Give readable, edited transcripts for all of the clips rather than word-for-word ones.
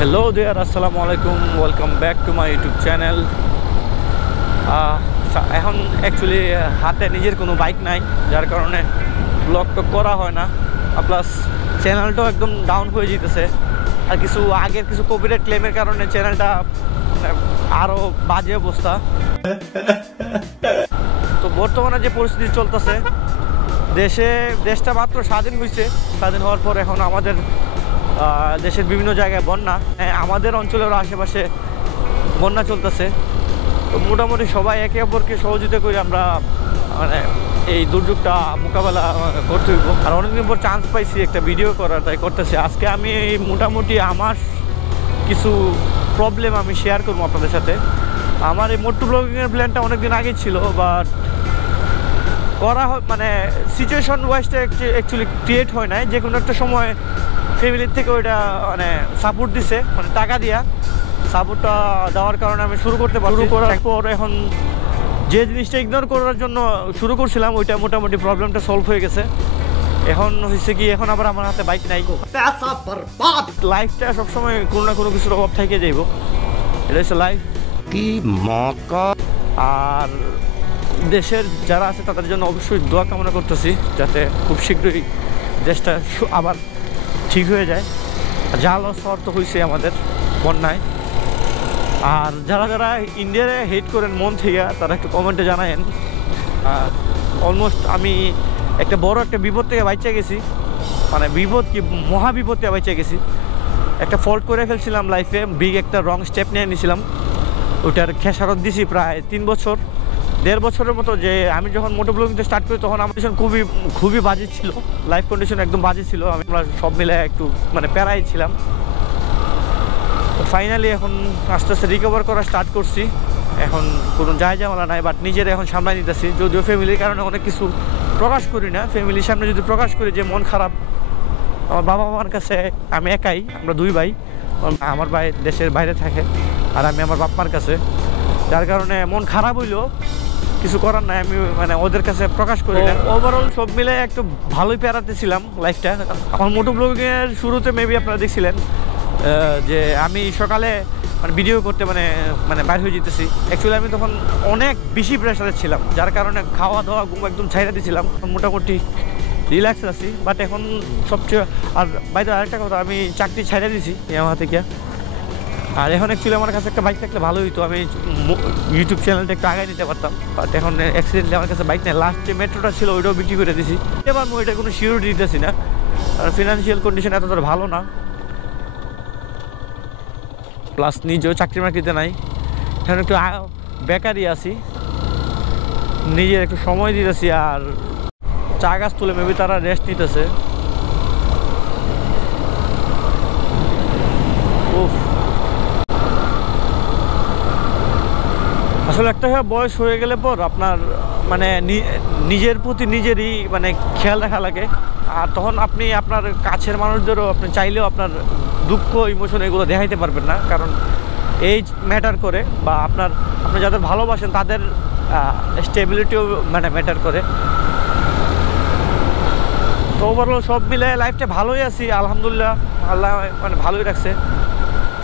Hello there, assalamu alaikum, welcome back to my YouTube channel. এখন actually হাতে নিজের কোনো বাইক নাই, যার কারণে ব্লগ তো করা হয় না, প্লাস চ্যানেলটাও একদম ডাউন হয়ে যেতেছে। আর কিছু আগের কিছু কপিরাইট ক্লেমের কারণে চ্যানেলটা আরও বাজে অবস্থা। তো বর্তমানে যে পরিস্থিতি চলতেছে, দেশটা মাত্র স্বাধীন হয়েছে। স্বাধীন হওয়ার পর এখন আমাদের দেশের বিভিন্ন জায়গায় বন্যা, আমাদের অঞ্চলের আশেপাশে বন্যা চলতেছে। তো মোটামুটি সবাই একে অপরকে সহযোগিতা করে আমরা মানে এই দুর্যোগটা মোকাবেলা করতে হইব। আর অনেকদিন পর চান্স পাইছি একটা ভিডিও করার, তাই করতেছি। আজকে আমি মোটামুটি আমার কিছু প্রবলেম আমি শেয়ার করবো আপনাদের সাথে। আমার এই মোটু ব্লগিংয়ের প্ল্যানটা অনেকদিন আগেই ছিল, বাট করা মানে সিচুয়েশন ওয়াইজটা অ্যাকচুয়ালি ক্রিয়েট হয় নাই। যে কোনো একটা সময় ফ্যামিলির থেকে ওইটা মানে সাপোর্ট দিছে, মানে টাকা দিয়া সাপোর্টটা দেওয়ার কারণে আমি শুরু করতে পারি। শুরু করার পর এখন যে জিনিসটা ইগনোর করার জন্য শুরু করছিলাম, ওইটা মোটামুটি প্রবলেমটা সলভ হয়ে গেছে। এখন হয়েছে কি, এখন আবার আমার হাতে বাইক নাই। লাইফটা সবসময় কোনো না কোনো কিছুর অভাব থেকে যাইব, এটা হচ্ছে লাইফ। কি মকা। আর দেশের যারা আছে তাদের জন্য অবশ্যই দোয়া কামনা করতেছি, যাতে খুব শীঘ্রই দেশটা আবার ঠিক হয়ে যায়। যা লস হওয়ার তো হয়েছে আমাদের বন্যায়। আর যারা যারা ইন্ডিয়ারে হেট করেন মন থেকে, তারা একটু কমেন্টে জানায়েন। আর অলমোস্ট আমি একটা বড় একটা বিপদ থেকে বাইচা গেছি, মানে বিপদ কি মহাবিপদ থেকে বাইচা গেছি। একটা ফল্ট করে ফেলছিলাম লাইফে, বিগ একটা রং স্টেপ নিয়ে নিয়েছিলাম। ওইটার খেসারত দিছি প্রায় 3 বছর 1.5 বছরের মতো। যে আমি যখন মোটো ব্লগিংটা স্টার্ট করি, তখন আমার কন্ডিশন খুবই বাজে ছিল, লাইফ কন্ডিশন একদম বাজে ছিল। আমরা সব মিলে একটু মানে প্যারাই ছিলাম। ফাইনালি এখন আস্তে আস্তে রিকভার করা স্টার্ট করছি। এখন কোনো ঝামেলা নাই, বাট নিজের এখন সামলাই নিতেছি। যদিও ফ্যামিলির কারণে অনেক কিছু প্রকাশ করি না, ফ্যামিলির সামনে যদি প্রকাশ করি যে মন খারাপ, আমার বাবা মার কাছে আমি একাই, আমরা 2 ভাই। আমার ভাই দেশের বাইরে থাকে আর আমি আমার বাপ্পার কাছে, যার কারণে মন খারাপ হইলেও কিছু করার নাই, আমি মানে ওদের কাছে প্রকাশ করি না। ওভারঅল সব মিলে একটু ভালোই প্যারাতে ছিলাম লাইফটা। আমার মোটো ব্লগিংয়ের শুরুতে মেবি আপনারা দেখছিলেন যে আমি সকালে মানে ভিডিও করতে মানে বাইর হয়ে যেতেছি। অ্যাকচুয়ালি আমি তখন অনেক বেশি প্রেশারে ছিলাম, যার কারণে খাওয়া দাওয়া ঘুম একদম ছাইড়া দিয়েছিলাম। মোটামুটি রিল্যাক্স আছি, বাট এখন সবচেয়ে আর বাইরে আরেকটা কথা, আমি চাকরি ছাইড়া দিয়েছি ইয়ামাহা থেকে। আর এখন অ্যাকচুয়ালি আমার কাছে একটা বাইক থাকলে ভালো হইতো, আমি ইউটিউব চ্যানেলটা একটু আগায় নিতে পারতাম। বাট এখন অ্যাক্সিডেন্টলি আমার কাছে বাইক নেই। লাস্ট যে মেট্রোটা ছিল ওইটাও বিক্রি করে দিয়েছি। এবার আমি ওইটা কোনো সিওরিটি দিতেছি না, আর ফিনান্সিয়াল কন্ডিশন এতটা ভালো না, প্লাস নিজেও চাকরি মাকরিতে নাই। এখন একটু বেকারই আছি, নিজের একটু সময় দিতেছি। আর চা গাছ তুলে মেবি তারা রেস্ট নিতেছে। আসলে একটা বয়স হয়ে গেলে পর আপনার মানে নিজের প্রতি নিজেরই মানে খেয়াল রাখা লাগে। আর তখন আপনি আপনার কাছের মানুষদেরও আপনি চাইলেও আপনার দুঃখ ইমোশন এগুলো দেখাইতে পারবেন না, কারণ এইজ ম্যাটার করে, বা আপনি যাদের ভালোবাসেন তাদের স্টেবিলিটিও মানে ম্যাটার করে। তো ওভারঅল সব মিলে লাইফটা ভালোই আছি আলহামদুলিল্লাহ। আল্লাহ মানে ভালোই রাখছে,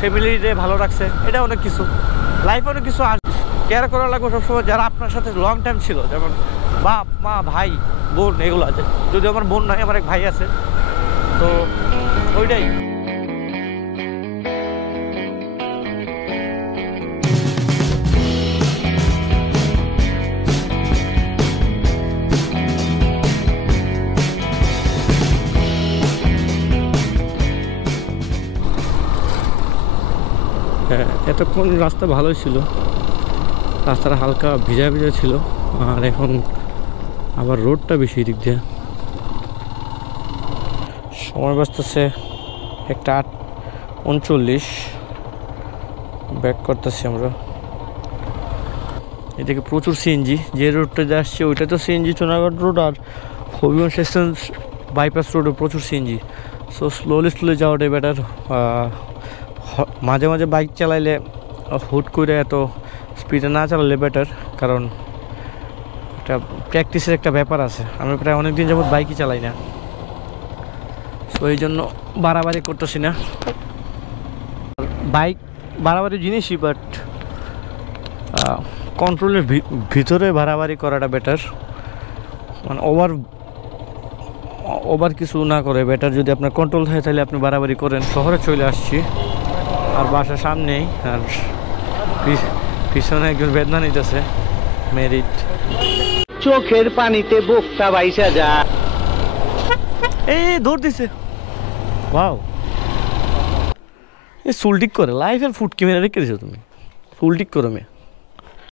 ফ্যামিলিতে ভালো রাখছে, এটা অনেক কিছু। লাইফে অনেক কিছু কেয়ার করা লাগবে সবসময়, যারা আপনার সাথে লং টাইম ছিল, যেমন বাপ মা ভাই বোন এগুলো আছে। যদিও আমার বোন নাই, আমার এক ভাই আছে, তো ওইটাই। হ্যাঁ, এতক্ষণ রাস্তা ভালোই ছিল, রাস্তাটা হালকা ভিজা ভিজা ছিল। আর এখন আবার রোডটা বেশি দিক দিয়ে। সময় বাঁচতেছে 1:39, ব্যাক করতেছি আমরা। এদিকে প্রচুর সিএনজি, যে রোডটা দিয়ে আসছে ওইটা তো সিএনজি চুনাগড় রোড, আর হবিগঞ্জ স্টেশন বাইপাস রোডে প্রচুর সিএনজি। সো স্লোলি যাওয়াটাই বেটার। মাঝে মাঝে বাইক চালাইলে হুট করে এত স্পিডে না চালালে বেটার, কারণ একটা প্র্যাকটিসের একটা ব্যাপার আছে। আমি প্রায় অনেক দিন যাবত বাইকই চালাই না, সো এই জন্য বাড়াবাড়ি করতেছি না। বাইক বাড়াবাড়ি জিনিসই, বাট কন্ট্রোলের ভিতরে বাড়াবাড়ি করাটা বেটার। মানে ওভার কিছু না করে বেটার। যদি আপনার কন্ট্রোল থাকে তাহলে আপনি বাড়াবাড়ি করেন। শহরে চলে আসছি, আর বাসার সামনেই, আর পিছনে একজন বেদনা নিতেছে মেরিট। চোখের পানিতে বোকটা বাইসা যা। এই দৌড় দিছে, ওয়াও। এই চুল ঠিক করে লাইফের ফুটকি মেরে রেখে দিছো তুমি, চুল ঠিক করো মেয়ে।